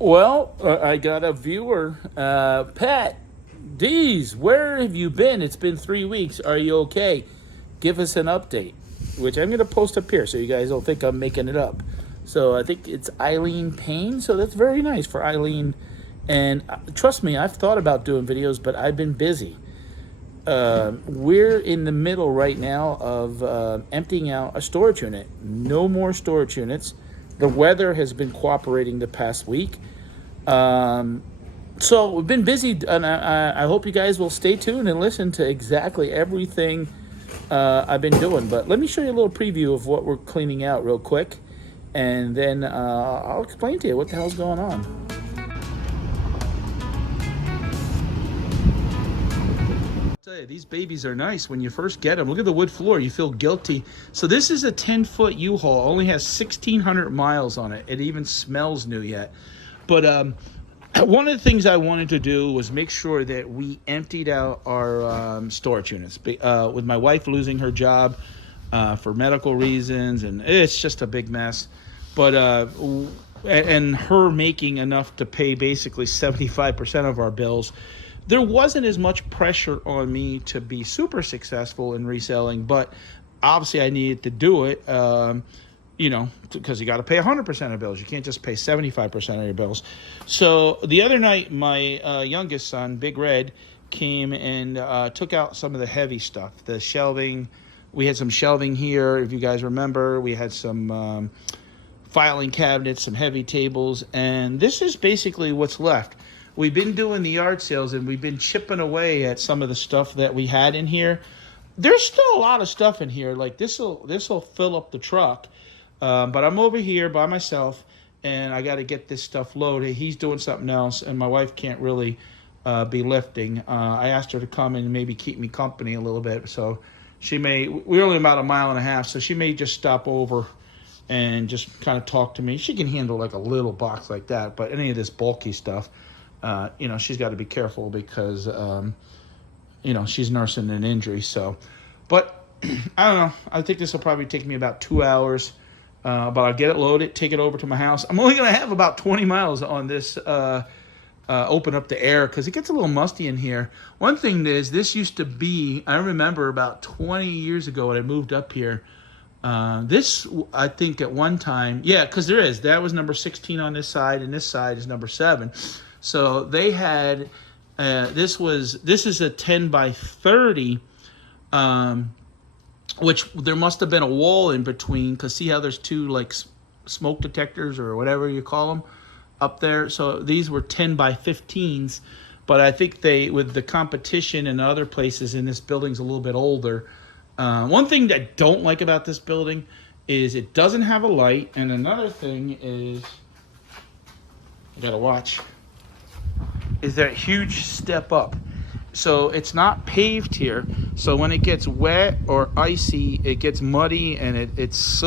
Well, I got a viewer, Patdees. Where have you been? It's been 3 weeks. Are you okay? Give us an update, which I'm going to post up here so you guys don't think I'm making it up. So I think it's Eileen Payne. So that's very nice for Eileen. And trust me, I've thought about doing videos, but I've been busy. We're in the middle right now of emptying out a storage unit. No more storage units. The weather has been cooperating the past week. So we've been busy, and I hope you guys will stay tuned and listen to exactly everything I've been doing. But let me show you a little preview of what we're cleaning out real quick, and then I'll explain to you what the hell's going on. These babies are nice when you first get them. Look at the wood floor. You feel guilty. So this is a 10-foot U-Haul. Only has 1,600 miles on it. It even smells new yet. But one of the things I wanted to do was make sure that we emptied out our storage units. With my wife losing her job for medical reasons, and it's just a big mess. But and her making enough to pay basically 75% of our bills, there wasn't as much pressure on me to be super successful in reselling, but obviously I needed to do it, because you got to pay 100% of bills. You can't just pay 75% of your bills. So the other night, my youngest son, Big Red, came and took out some of the heavy stuff, the shelving. We had some shelving here, if you guys remember. We had some filing cabinets, some heavy tables, and this is basically what's left. We've been doing the yard sales, and we've been chipping away at some of the stuff that we had in here. There's still a lot of stuff in here. Like this'll fill up the truck. But I'm over here by myself, and I got to get this stuff loaded. He's doing something else, and my wife can't really be lifting. I asked her to come and maybe keep me company a little bit. So we're only about 1.5 miles, so she may just stop over and just kind of talk to me. She can handle like a little box like that, but any of this bulky stuff, she's got to be careful because, she's nursing an injury. So, but I don't know. I think this will probably take me about 2 hours. But I'll get it loaded, take it over to my house. I'm only going to have about 20 miles on this open up the air because it gets a little musty in here. One thing is, this used to be, I remember about 20 years ago when I moved up here, this, I think at one time, because that was number 16 on this side, and this side is number 7. So they had, this is a 10 by 30, which there must have been a wall in between, because see how there's two like smoke detectors or whatever you call them up there. So these were 10 by 15s, but I think with the competition in other places in this building's a little bit older. One thing that I don't like about this building is it doesn't have a light, and another thing is, you gotta watch, is that huge step up. So it's not paved here. So when it gets wet or icy, it gets muddy, and it's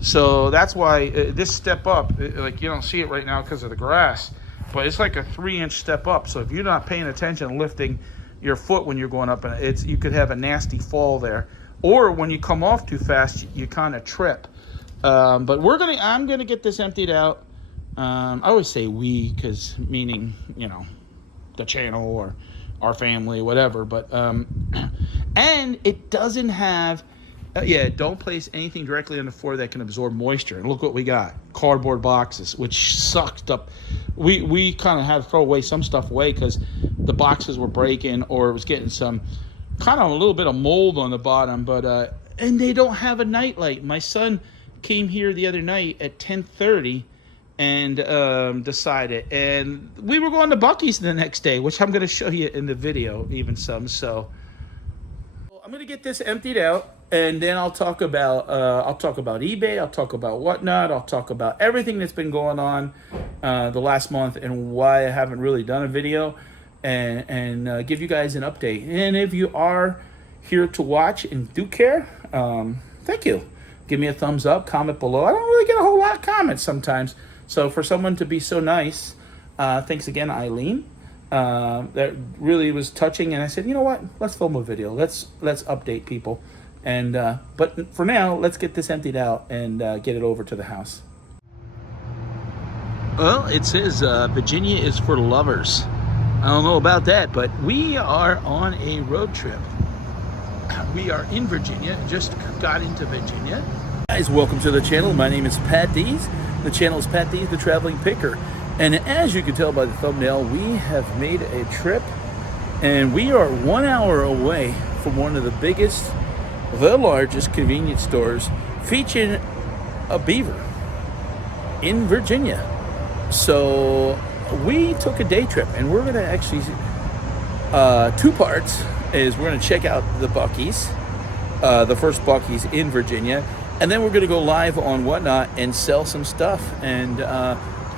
so that's why this step up, like you don't see it right now because of the grass, but it's like a 3-inch step up. So if you're not paying attention, lifting your foot when you're going up, you could have a nasty fall there. Or when you come off too fast, you kind of trip. But I'm gonna get this emptied out. I always say we, because meaning the channel or our family, whatever, but and it doesn't have don't place anything directly on the floor that can absorb moisture. And look what we got: cardboard boxes, which sucked up. We kind of had to throw away some stuff away because the boxes were breaking, or it was getting some kind of a little bit of mold on the bottom. But and they don't have a night light. My son came here the other night at 10:30 and decided, and we were going to Buc-ee's the next day, which I'm going to show you in the video even some. So I'm going to get this emptied out, and then I'll talk about eBay, I'll talk about whatnot, I'll talk about everything that's been going on the last month and why I haven't really done a video, and give you guys an update. And if you are here to watch and do care, thank you. Give me a thumbs up, comment below. I don't really get a whole lot of comments sometimes. So for someone to be so nice, thanks again, Eileen. That really was touching. And I said, you know what? Let's film a video. Let's update people. And but for now, let's get this emptied out and get it over to the house. Well, it says Virginia is for lovers. I don't know about that, but we are on a road trip. We are in Virginia, just got into Virginia. Guys, welcome to the channel. My name is Patdees. The channel is Patdees, the Traveling Picker. And as you can tell by the thumbnail, we have made a trip, and we are 1 hour away from one of the biggest, the largest convenience stores featuring a beaver in Virginia. So we took a day trip, and we're going to actually, two parts, is we're going to check out the Buc-ee's, the first Buc-ee's in Virginia, and then we're going to go live on Whatnot and sell some stuff and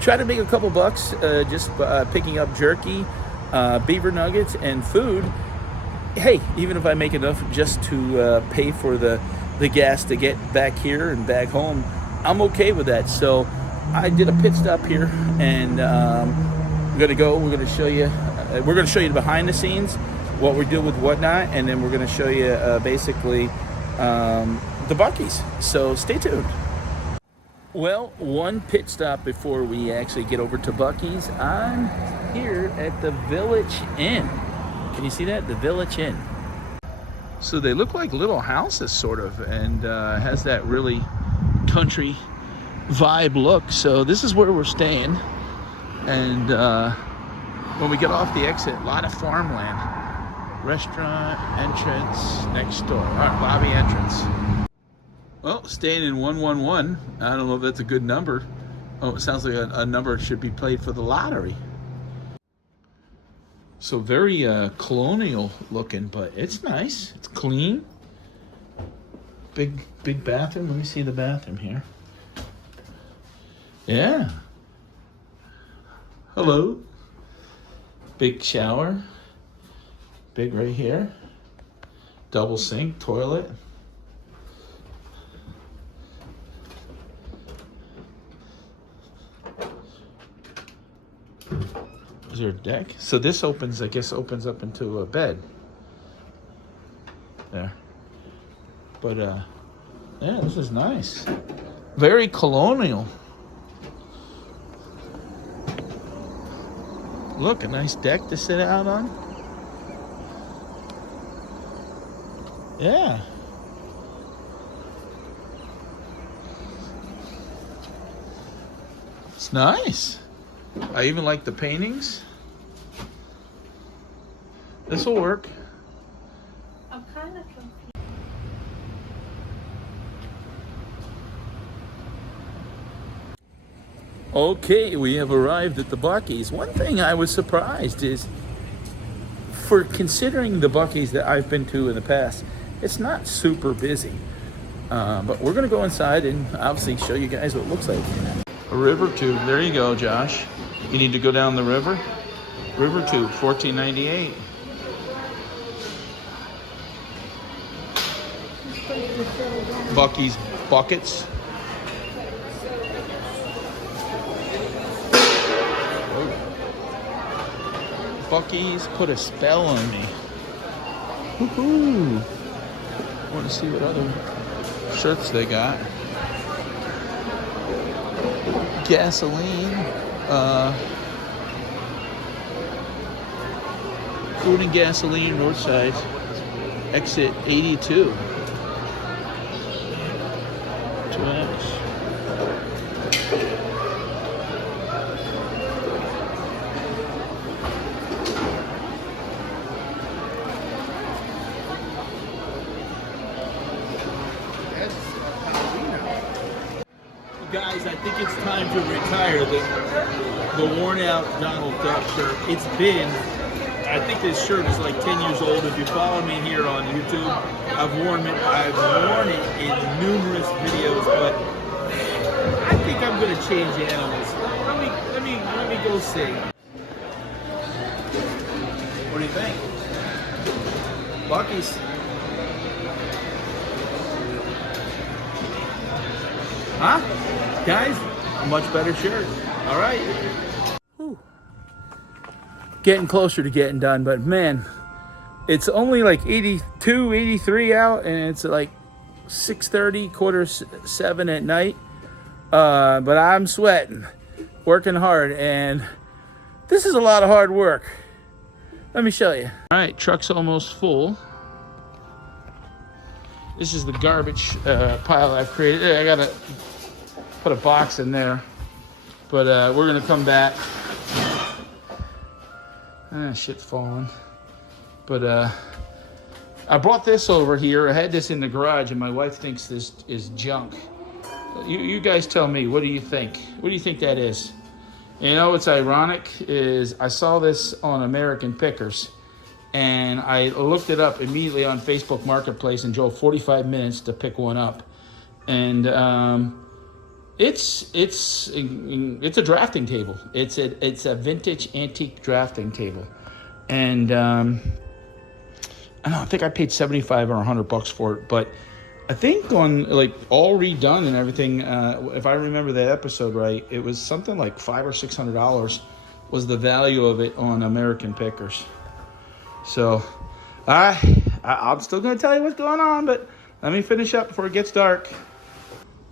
try to make a couple bucks just picking up jerky, beaver nuggets, and food. Hey, even if I make enough just to pay for the gas to get back here and back home, I'm okay with that. So I did a pit stop here, and we're going to show you the behind the scenes, what we do with Whatnot, and then we're going to show you basically the Buc-ee's. So stay tuned. Well, one pit stop before we actually get over to Buc-ee's. I'm here at the Village Inn. Can you see that? The Village Inn. So they look like little houses, sort of, and has that really country vibe look. So this is where we're staying, and when we get off the exit, a lot of farmland. Restaurant entrance next door. All right, lobby entrance. Well, staying in 111. I don't know if that's a good number. Oh, it sounds like a number should be played for the lottery. So very colonial looking, but it's nice. It's clean. Big bathroom. Let me see the bathroom here. Yeah. Hello. Big shower. Big right here. Double sink, toilet. Is there a deck? So this opens, I guess, opens up into a bed. There. But yeah, this is nice. Very colonial. Look, a nice deck to sit out on. Yeah. It's nice. I even like the paintings. This will work. I'm kind of confused. Okay, we have arrived at the Buc-ee's. One thing I was surprised is, for considering the Buc-ee's that I've been to in the past, it's not super busy. But we're gonna go inside and obviously show you guys what it looks like. A river tube, there you go, Josh. You need to go down the river. River tube, $14.98. Buc-ee's buckets. Buc-ee's put a spell on me. Woohoo! I want to see what other shirts they got. Gasoline. Food and gasoline, roadside. Exit 82. 2X. Guys, I think it's time to retire the worn out Donald Duck shirt. It's been, I think this shirt is like 10 years old. If you follow me here on YouTube, I've worn it in numerous videos, but I think I'm gonna change animals. Let me go see. What do you think? Buc-ee's. Huh? Guys, a much better shirt. All right. Whew. Getting closer to getting done, but man, it's only like 82, 83 out, and it's like 6:30, 6:45 at night. But I'm sweating. working hard, and this is a lot of hard work. Let me show you. All right, truck's almost full. This is the garbage pile I've created. I gotta put a box in there, but we're gonna come back. Shit falling. But I brought this over here. I had this in the garage, and my wife thinks this is junk. You guys tell me, what do you think? What do you think that is? You know what's ironic is I saw this on American Pickers, and I looked it up immediately on Facebook Marketplace and drove 45 minutes to pick one up. And it's a drafting table. It's a vintage antique drafting table, and I think I paid $75 or $100 for it, but I think on like all redone and everything, if I remember that episode right, it was something like $500 or $600 was the value of it on American Pickers. So I'm still going to tell you what's going on, but let me finish up before it gets dark.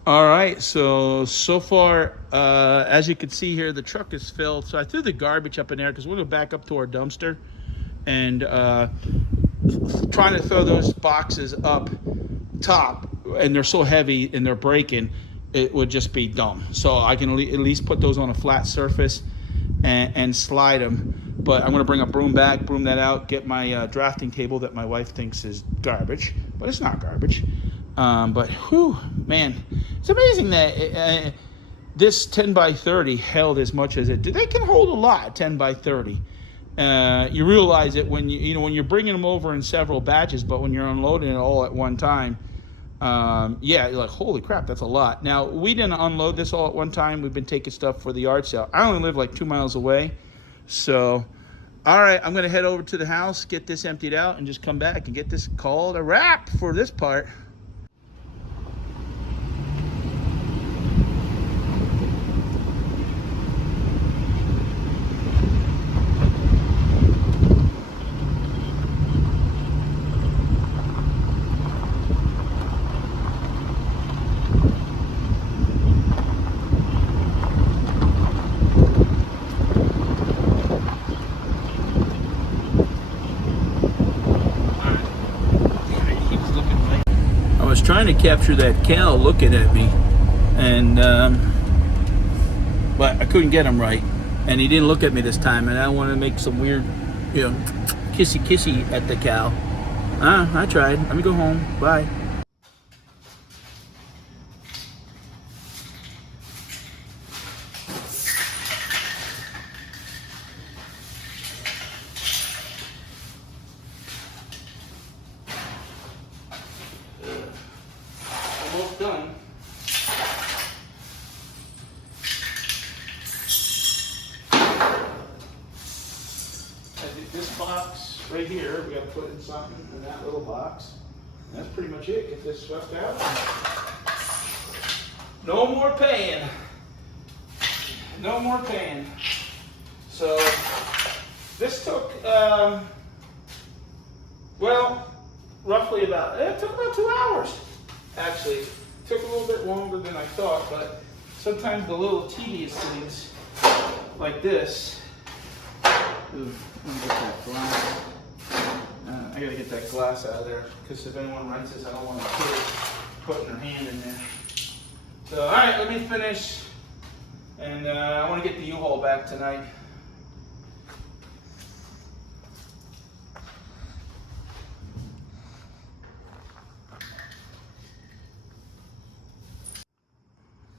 All right, so far, as you can see here, the truck is filled. So I threw the garbage up in there because we're going to back up to our dumpster, and trying to throw those boxes up top, and they're so heavy and they're breaking, it would just be dumb. So I can at least put those on a flat surface and slide them. But I'm going to bring a broom back, broom that out, get my drafting table that my wife thinks is garbage, but it's not garbage. But whew, man, it's amazing that this 10 by 30 held as much as it did. They can hold a lot, 10 by 30. You realize it when when you're bringing them over in several batches, but when you're unloading it all at one time, you're like, holy crap, that's a lot. Now, we didn't unload this all at one time. We've been taking stuff for the yard sale. I only live like 2 miles away. So, all right, I'm going to head over to the house, get this emptied out, and just come back and get this called a wrap for this part. Trying to capture that cow looking at me, and but I couldn't get him right, and he didn't look at me this time, and I don't want to make some weird, kissy at the cow. I tried. Let me go home. Bye. Almost done. This box right here, we got to put in something in that little box. And that's pretty much it. Get this swept out. No more paying. No more paying. So this took, roughly it took about 2 hours. Actually, it took a little bit longer than I thought, but sometimes the little tedious things like this. Ooh, let me get that glass. I gotta get that glass out of there, because if anyone writes this, I don't want a kid putting their hand in there. So, all right, let me finish, and I want to get the U-Haul back tonight.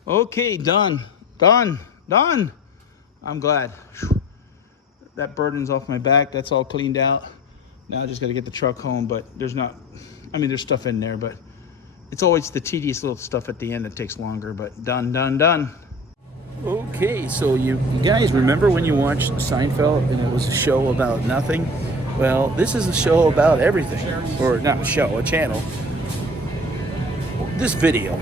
Okay, done. I'm glad. That burden's off my back. That's all cleaned out. Now I just got to get the truck home, but there's stuff in there, but it's always the tedious little stuff at the end that takes longer, but done. Okay, so you guys remember when you watched Seinfeld and it was a show about nothing? Well, this is a show about everything. Or not a show, a channel. This video.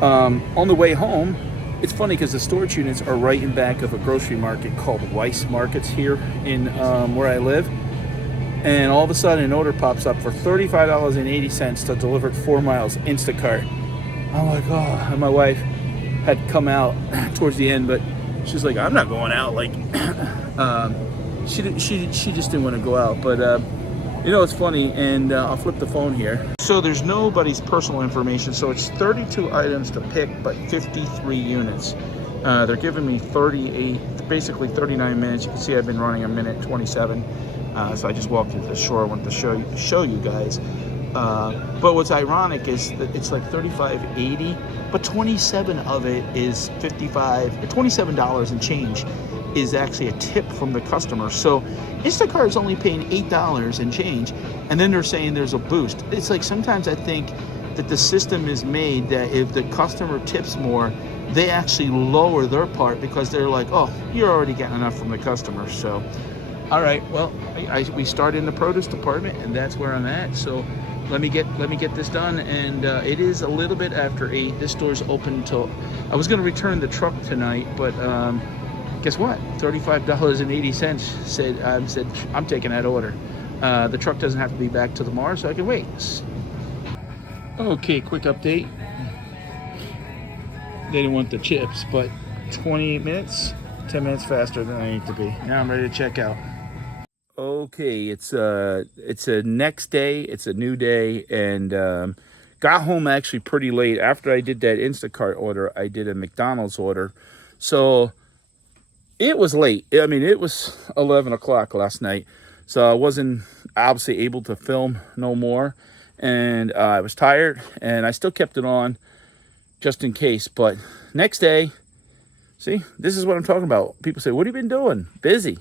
On the way home, it's funny because the storage units are right in back of a grocery market called Weiss Markets here in where I live. And all of a sudden an order pops up for $35.80 to deliver it 4 miles, Instacart. I'm like, oh, and my wife had come out towards the end, but she's like, I'm not going out. Like, she just didn't want to go out. But you know, it's funny, and I'll flip the phone here. So there's nobody's personal information. So it's 32 items to pick, but 53 units. They're giving me 38, basically 39 minutes. You can see I've been running a minute 27. So I just walked into the store. I wanted to show you guys. But what's ironic is that it's like $35.80, but 27 of it is $27 and change is actually a tip from the customer. So Instacart is only paying $8 and change, and then they're saying there's a boost. It's like sometimes I think that the system is made that if the customer tips more, they actually lower their part because they're like, oh, you're already getting enough from the customer. So, all right, well, we start in the produce department, and that's where I'm at. So let me get this done, and it is a little bit after 8. This store's open until, I was going to return the truck tonight, but guess what? $35.80 said I'm taking that order. The truck doesn't have to be back till tomorrow, so I can wait. Okay, quick update. They didn't want the chips, but 28 minutes, 10 minutes faster than I need to be. Now I'm ready to check out. Okay, it's a next day. It's a new day, and got home actually pretty late. After I did that Instacart order, I did a McDonald's order. So it was late. I mean, it was 11 o'clock last night. So I wasn't obviously able to film no more. And I was tired, and I still kept it on just in case. But next day, see, this is what I'm talking about. People say, what have you been doing? Busy.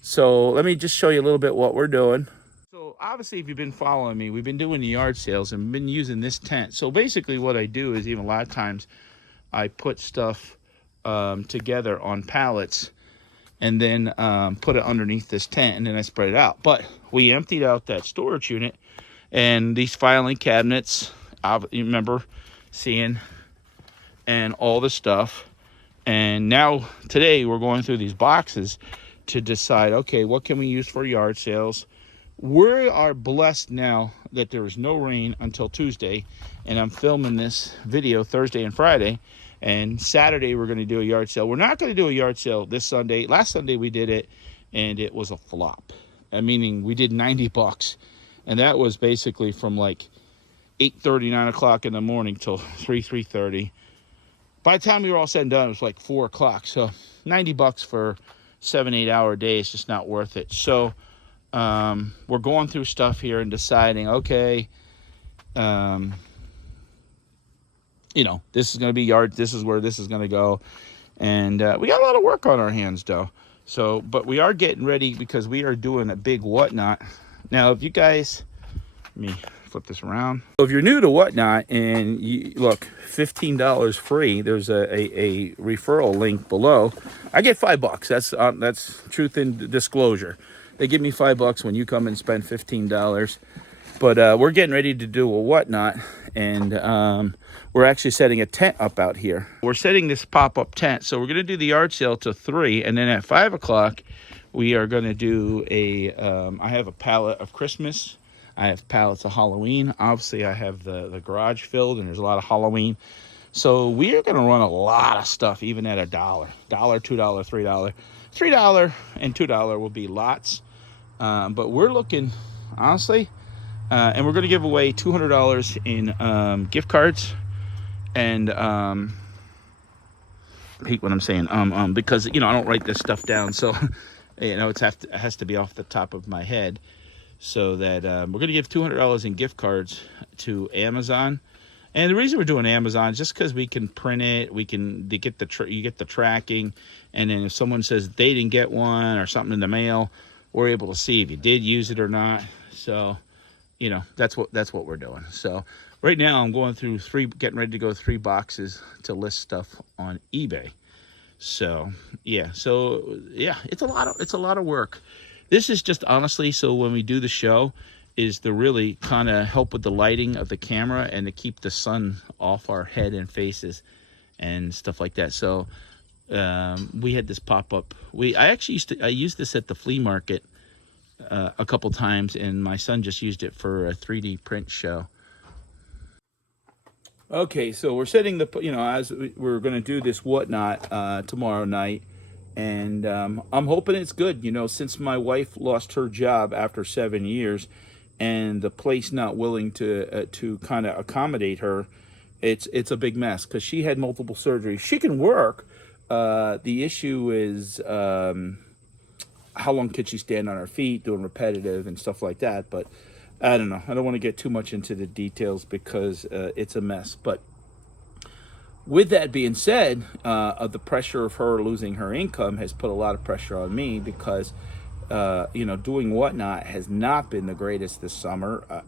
So let me just show you a little bit what we're doing. So obviously, if you've been following me, we've been doing the yard sales and been using this tent. So basically what I do is, even a lot of times, I put stuff together on pallets and then put it underneath this tent, and then I spread it out. But we emptied out that storage unit, and these filing cabinets, you remember seeing, and all the stuff. And now today we're going through these boxes to decide, okay, what can we use for yard sales? We are blessed now that there is no rain until Tuesday, and I'm filming this video Thursday and Friday, and Saturday we're going to do a yard sale. We're not going to do a yard sale this Sunday. Last Sunday we did it, and it was a flop. Meaning we did $90, and that was basically from like 8:30, 9 o'clock in the morning till 3:30. By the time we were all said and done, it was like 4 o'clock. So $90 for 7-8 hour day is just not worth it. So we're going through stuff here and deciding, okay, you know, this is going to be yard. This is where this is going to go. And we got a lot of work on our hands, though. So, but we are getting ready because we are doing a big whatnot. Now, if you guys, let me flip this around. So if you're new to whatnot and you look, $15 free, there's a referral link below. I get $5. That's truth and disclosure. They give me $5 when you come and spend $15. But we're getting ready to do a whatnot, and we're actually setting a tent up out here. We're setting this pop-up tent, so we're going to do the yard sale till 3, and then at 5 o'clock, we are going to do I have a pallet of Christmas. I have pallets of Halloween. Obviously, I have the garage filled, and there's a lot of Halloween. So we are going to run a lot of stuff, even at $1, $1, $2, $3. $3 and $2 will be lots. But we're looking, honestly, and we're going to give away $200 in gift cards. And I hate what I'm saying, because, you know, I don't write this stuff down. So, you know, it has to be off the top of my head. So that we're going to give $200 in gift cards to Amazon. And the reason we're doing Amazon is just because we can print it. You get the tracking. And then if someone says they didn't get one or something in the mail, we're able to see if you did use it or not. So, you know, that's what we're doing. So right now I'm going through getting ready to go 3 boxes to list stuff on eBay. So yeah, it's a lot of work. This is just honestly, so when we do the show, is to really kind of help with the lighting of the camera and to keep the sun off our head and faces and stuff like that. So we had this pop up. I used this at the flea market a couple times, and my son just used it for a 3D print show. Okay, so we're setting the, as we're going to do this whatnot tomorrow night, and I'm hoping it's good. Since my wife lost her job after 7 years, and the place not willing to kind of accommodate her, it's a big mess because she had multiple surgeries. She can work. The issue is how long could she stand on her feet doing repetitive and stuff like that, but I don't know. I don't want to get too much into the details because it's a mess. But with that being said, the pressure of her losing her income has put a lot of pressure on me because, doing whatnot has not been the greatest this summer. I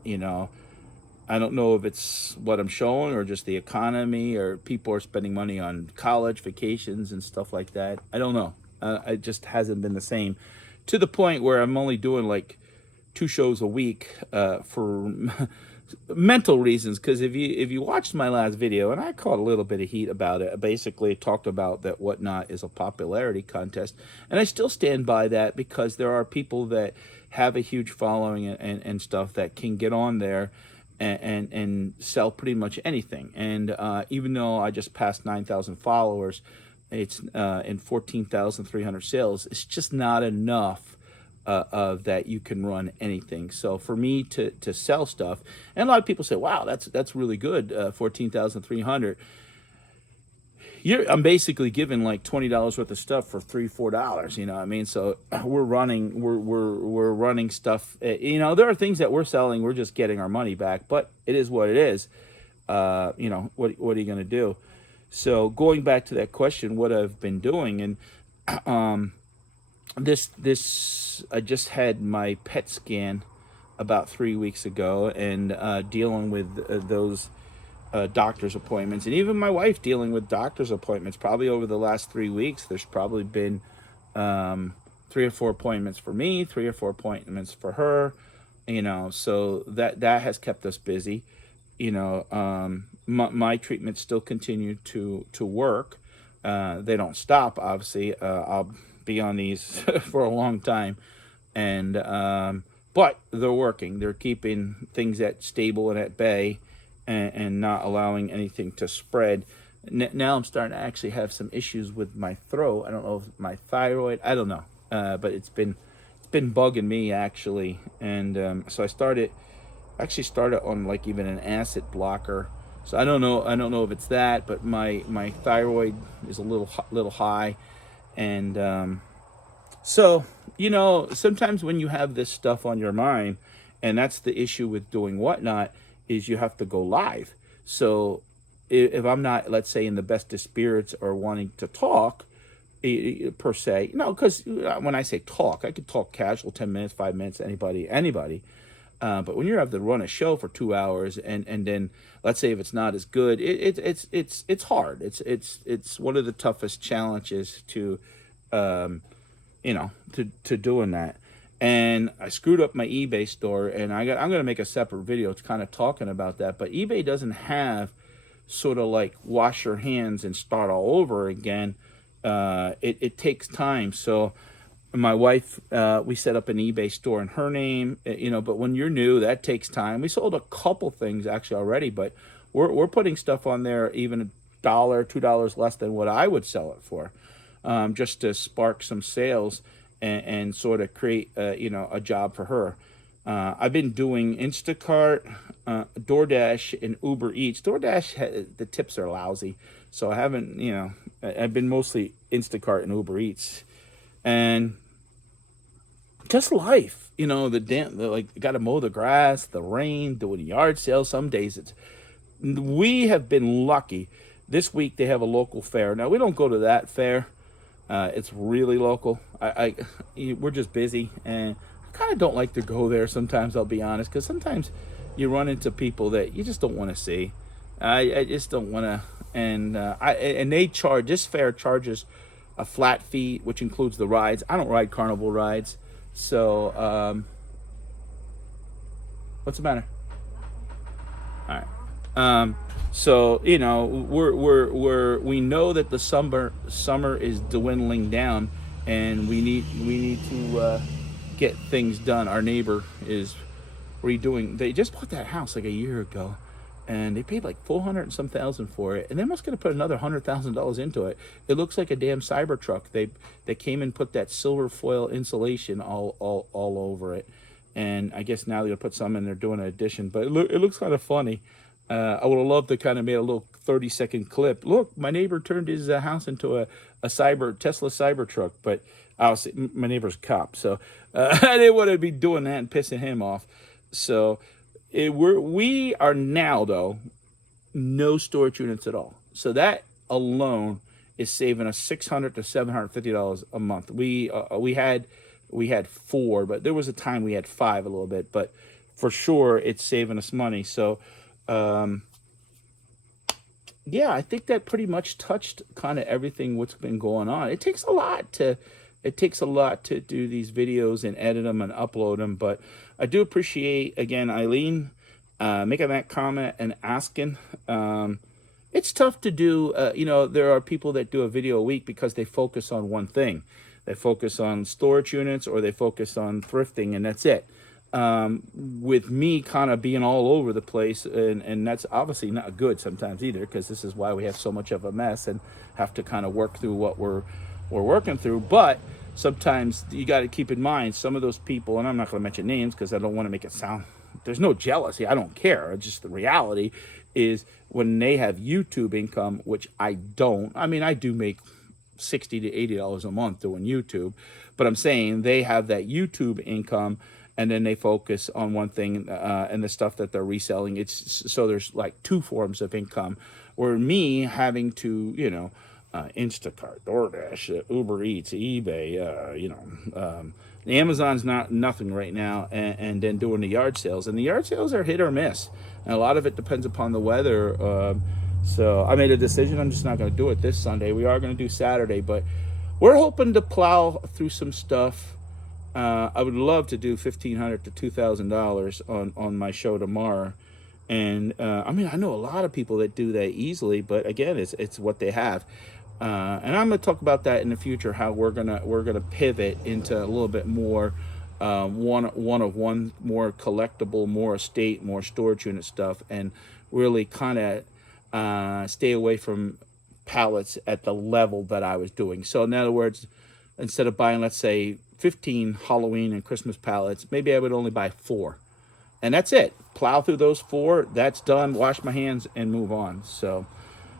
don't know if it's what I'm showing or just the economy or people are spending money on college vacations and stuff like that. I don't know. It just hasn't been the same, to the point where I'm only doing like 2 shows a week for mental reasons. Because if you watched my last video, and I caught a little bit of heat about it, I basically talked about that whatnot is a popularity contest, and I still stand by that because there are people that have a huge following and stuff that can get on there and sell pretty much anything. And even though I just passed 9,000 followers, it's in 14,300 sales, it's just not enough of that you can run anything. So for me to sell stuff, and a lot of people say, wow, that's really good, 14,300. I'm basically giving like $20 worth of stuff for $3-4. You know what I mean? So we're running stuff. There are things that we're selling. We're just getting our money back, but it is what it is. What are you going to do? So going back to that question, what I've been doing, and this I just had my PET scan about 3 weeks ago, and dealing with those doctor's appointments, and even my wife dealing with doctor's appointments. Probably over the last 3 weeks, there's probably been 3 or 4 appointments for me, 3 or 4 appointments for her. So that has kept us busy. My treatments still continue to work. They don't stop, obviously. I'll be on these for a long time, and but they're working. They're keeping things at stable and at bay, and not allowing anything to spread. Now I'm starting to actually have some issues with my throat. I don't know if my thyroid, I don't know, but it's been bugging me actually. And so I started on like even an acid blocker. So I don't know if it's that, but my thyroid is a little high. And so sometimes when you have this stuff on your mind, and that's the issue with doing whatnot, is you have to go live. So if I'm not, let's say, in the best of spirits or wanting to talk per se, because when I say talk, I could talk casual, 10 minutes, 5 minutes, anybody. But when you have to run a show for 2 hours, and then let's say if it's not as good, it's hard. It's one of the toughest challenges to doing that. And I screwed up my eBay store, and I'm going to make a separate video kind of talking about that. But eBay doesn't have sort of like wash your hands and start all over again. It takes time. So my wife, we set up an eBay store in her name, but when you're new, that takes time. We sold a couple things actually already, but we're putting stuff on there even $1, $2 less than what I would sell it for, just to spark some sales and sort of create, a job for her. I've been doing Instacart, DoorDash, and Uber Eats. DoorDash, the tips are lousy, so I haven't, I've been mostly Instacart and Uber Eats. And just life, got to mow the grass, the rain, doing yard sales. Some days we have been lucky. This week they have a local fair. Now we don't go to that fair. It's really local. We're just busy, and I kind of don't like to go there sometimes, I'll be honest, because sometimes you run into people that you just don't want to see. I just don't want to, and they charge, this fair charges a flat fee, which includes the rides. I don't ride carnival rides, so what's the matter? All right. So we know that the summer is dwindling down, and we need to get things done. Our neighbor is redoing. They just bought that house like a year ago, and they paid like 400 and some thousand for it, and they must gonna put another $100,000 into it. It looks like a damn Cybertruck. They came and put that silver foil insulation all over it, and I guess now they're gonna put some in there doing an addition. But it looks kind of funny. I would have loved to kind of made a little 30-second clip. Look, my neighbor turned his house into a Tesla Cybertruck, but obviously my neighbor's a cop, so I didn't want to be doing that and pissing him off. So we are now, though, no storage units at all. So that alone is saving us $600 to $750 a month. We had 4, but there was a time we had 5 a little bit, but for sure it's saving us money. So yeah, I think that pretty much touched kind of everything what's been going on. It takes a lot to do these videos and edit them and upload them, but I do appreciate, again, Eileen making that comment and asking. It's tough to do. There are people that do a video a week because they focus on one thing. They focus on storage units or they focus on thrifting, and that's it. With me kind of being all over the place, and that's obviously not good sometimes either, because this is why we have so much of a mess and have to kind of work through what we're working through. But sometimes you got to keep in mind some of those people, and I'm not going to mention names because I don't want to make it sound, there's no jealousy, I don't care, it's just the reality is when they have YouTube income, which I don't. I mean, I do make $60 to $80 a month doing YouTube, but I'm saying they have that YouTube income, and then they focus on one thing, and the stuff that they're reselling. So there's like 2 forms of income. Where me having to, Instacart, DoorDash, Uber Eats, eBay, Amazon's nothing right now, and then doing the yard sales. And the yard sales are hit or miss. And a lot of it depends upon the weather. So I made a decision. I'm just not going to do it this Sunday. We are going to do Saturday, but we're hoping to plow through some stuff. I would love to do $1,500 to $2,000 on my show tomorrow, and I know a lot of people that do that easily, but again, it's what they have, and I'm gonna talk about that in the future. How we're gonna pivot into a little bit more one more collectible, more estate, more storage unit stuff, and really kind of stay away from pallets at the level that I was doing. So in other words, instead of buying, let's say, 15 Halloween and Christmas pallets, maybe I would only buy 4, and that's it. Plow through those 4. That's done. Wash my hands and move on. So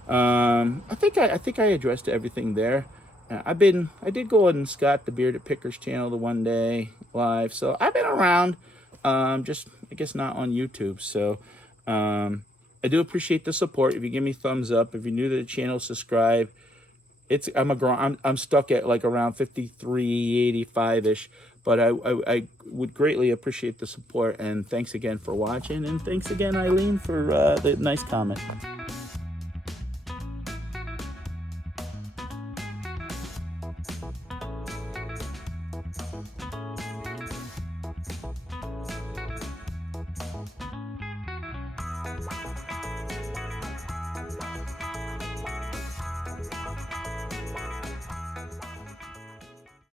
I think I addressed everything there. I did go on Scott the Bearded Pickers channel the one day live, so I've been around. Just I guess not on YouTube. So I do appreciate the support. If you give me thumbs up, if you're new to the channel, subscribe. I'm stuck at like around 53.85 ish, but I would greatly appreciate the support, and thanks again for watching, and thanks again, Eileen, for the nice comment.